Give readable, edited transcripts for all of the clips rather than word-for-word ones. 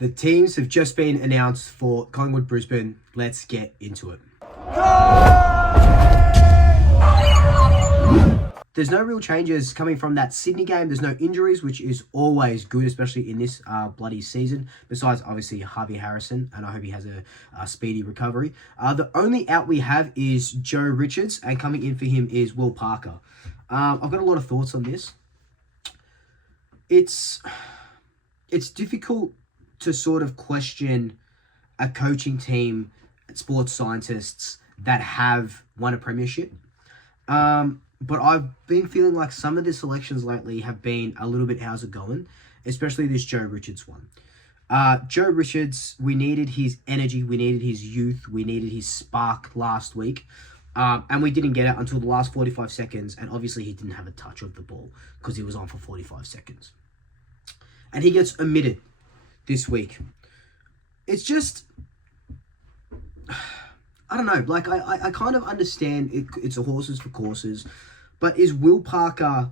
The teams have just been announced for Collingwood Brisbane. Let's get into it. There's no real changes coming from that Sydney game. There's no injuries, which is always good, especially in this bloody season. Besides, obviously, Harvey Harrison, and I hope he has a speedy recovery. The only out we have is Joe Richards, and coming in for him is Will Parker. I've got a lot of thoughts on this. It's difficult to sort of question a coaching team, sports scientists that have won a premiership. But I've been feeling like some of the selections lately have been a little bit how's it going, especially this Joe Richards one. Joe Richards, we needed his energy, we needed his youth, we needed his spark last week. And we didn't get it until the last 45 seconds. And obviously he didn't have a touch of the ball because he was on for 45 seconds. And he gets omitted this week. It's just, I don't know. Like, I kind of understand it's a horses for courses. But is Will Parker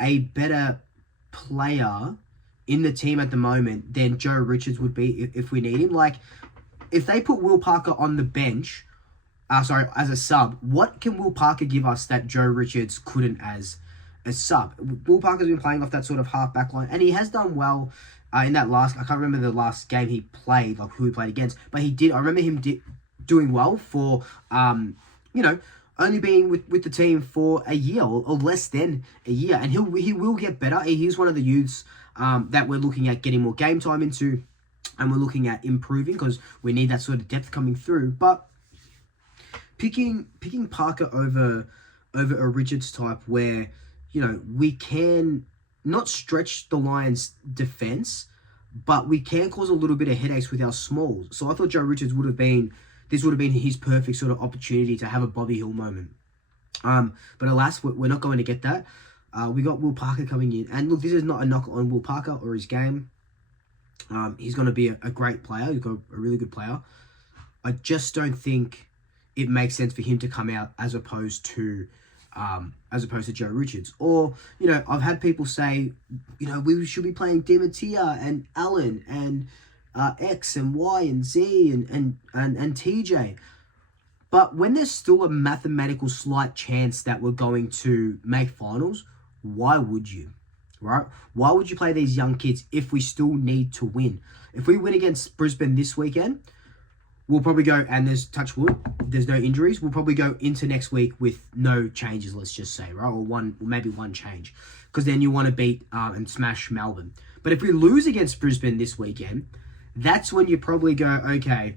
a better player in the team at the moment than Joe Richards would be if we need him? Like, if they put Will Parker on the bench, as a sub, what can Will Parker give us that Joe Richards couldn't as a sub? Will Parker's been playing off that sort of half back line, and he has done well in that last, I can't remember the last game he played, like who he played against, but he did, I remember him doing well for, only being with the team for a year or less than a year, and he will get better. He's one of the youths that we're looking at getting more game time into, and we're looking at improving because we need that sort of depth coming through, but picking Parker over a Richards type where, we can not stretch the Lions' defense, but we can cause a little bit of headaches with our smalls. So I thought Joe Richards would have been his perfect sort of opportunity to have a Bobby Hill moment. But alas, we're not going to get that. We got Will Parker coming in. And look, this is not a knock on Will Parker or his game. He's going to be a great player. He's got a really good player. I just don't think it makes sense for him to come out as opposed to Joe Richards. Or, I've had people say, we should be playing Dimatia and Allen and X and Y and Z and TJ. But when there's still a mathematical slight chance that we're going to make finals, why would you? Right? Why would you play these young kids if we still need to win? If we win against Brisbane this weekend, we'll probably go, and there's touch wood, there's no injuries. We'll probably go into next week with no changes, let's just say, right? Or maybe one change. Because then you want to beat and smash Melbourne. But if we lose against Brisbane this weekend, that's when you probably go, okay,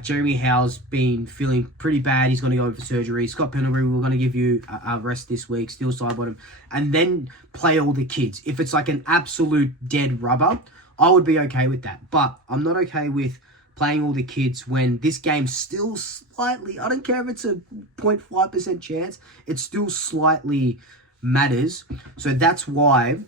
Jeremy Howe's been feeling pretty bad. He's going to go in for surgery. Scott Pendlebury, we're going to give you a rest this week, still side bottom, and then play all the kids. If it's like an absolute dead rubber, I would be okay with that. But I'm not okay with playing all the kids when this game still slightly, I don't care if it's a 0.5% chance, it still slightly matters. So that's why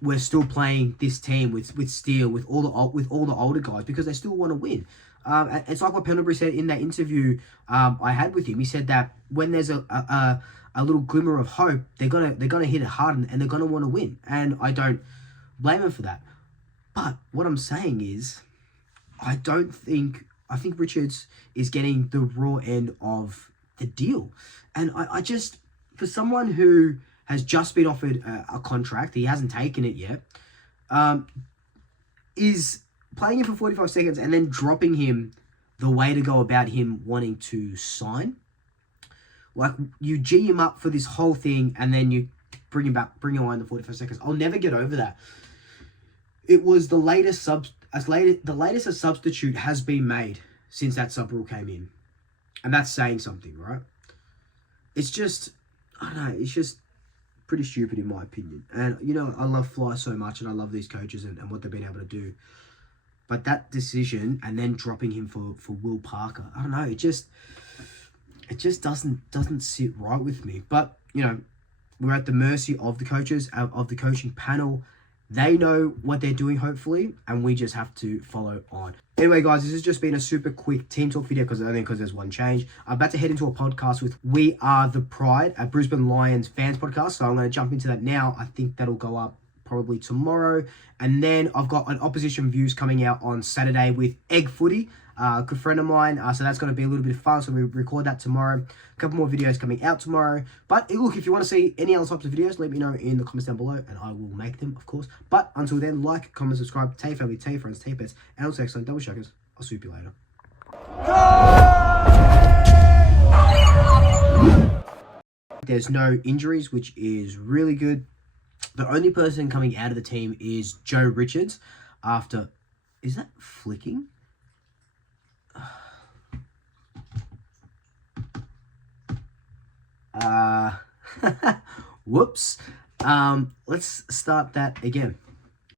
we're still playing this team with Steele, with all the older guys, because they still want to win. It's like what Pendlebury said in that interview I had with him. He said that when there's a little glimmer of hope, they're gonna hit it hard and they're gonna want to win. And I don't blame him for that. But what I'm saying is, I think Richards is getting the raw end of the deal. And I just, for someone who has just been offered a contract, he hasn't taken it yet, is playing him for 45 seconds and then dropping him the way to go about him wanting to sign. Like, you G him up for this whole thing and then you bring him away in the 45 seconds. I'll never get over that. It was the latest a substitute has been made since that sub rule came in. And that's saying something, right? It's just, I don't know, it's just pretty stupid in my opinion. And, I love Fly so much and I love these coaches and what they've been able to do. But that decision and then dropping him for Will Parker, I don't know, it just doesn't sit right with me. But, we're at the mercy of the coaches, of the coaching panel. They know what they're doing, hopefully, and we just have to follow on. Anyway, guys, this has just been a super quick team talk video because there's one change. I'm about to head into a podcast with We Are the Pride, a Brisbane Lions fans podcast. So I'm going to jump into that now. I think that'll go up probably tomorrow. And then I've got an opposition views coming out on Saturday with Egg Footy, a good friend of mine. So that's going to be a little bit of fun. So we record that tomorrow. A couple more videos coming out tomorrow. But look, if you want to see any other types of videos, let me know in the comments down below, and I will make them, of course. But until then, like, comment, subscribe, tell your family, tell your friends, tell your pets, and also excellent double shackers. I'll swoop you later. There's no injuries, which is really good. The only person coming out of the team is Joe Richards after... Is that flicking? Whoops. Let's start that again.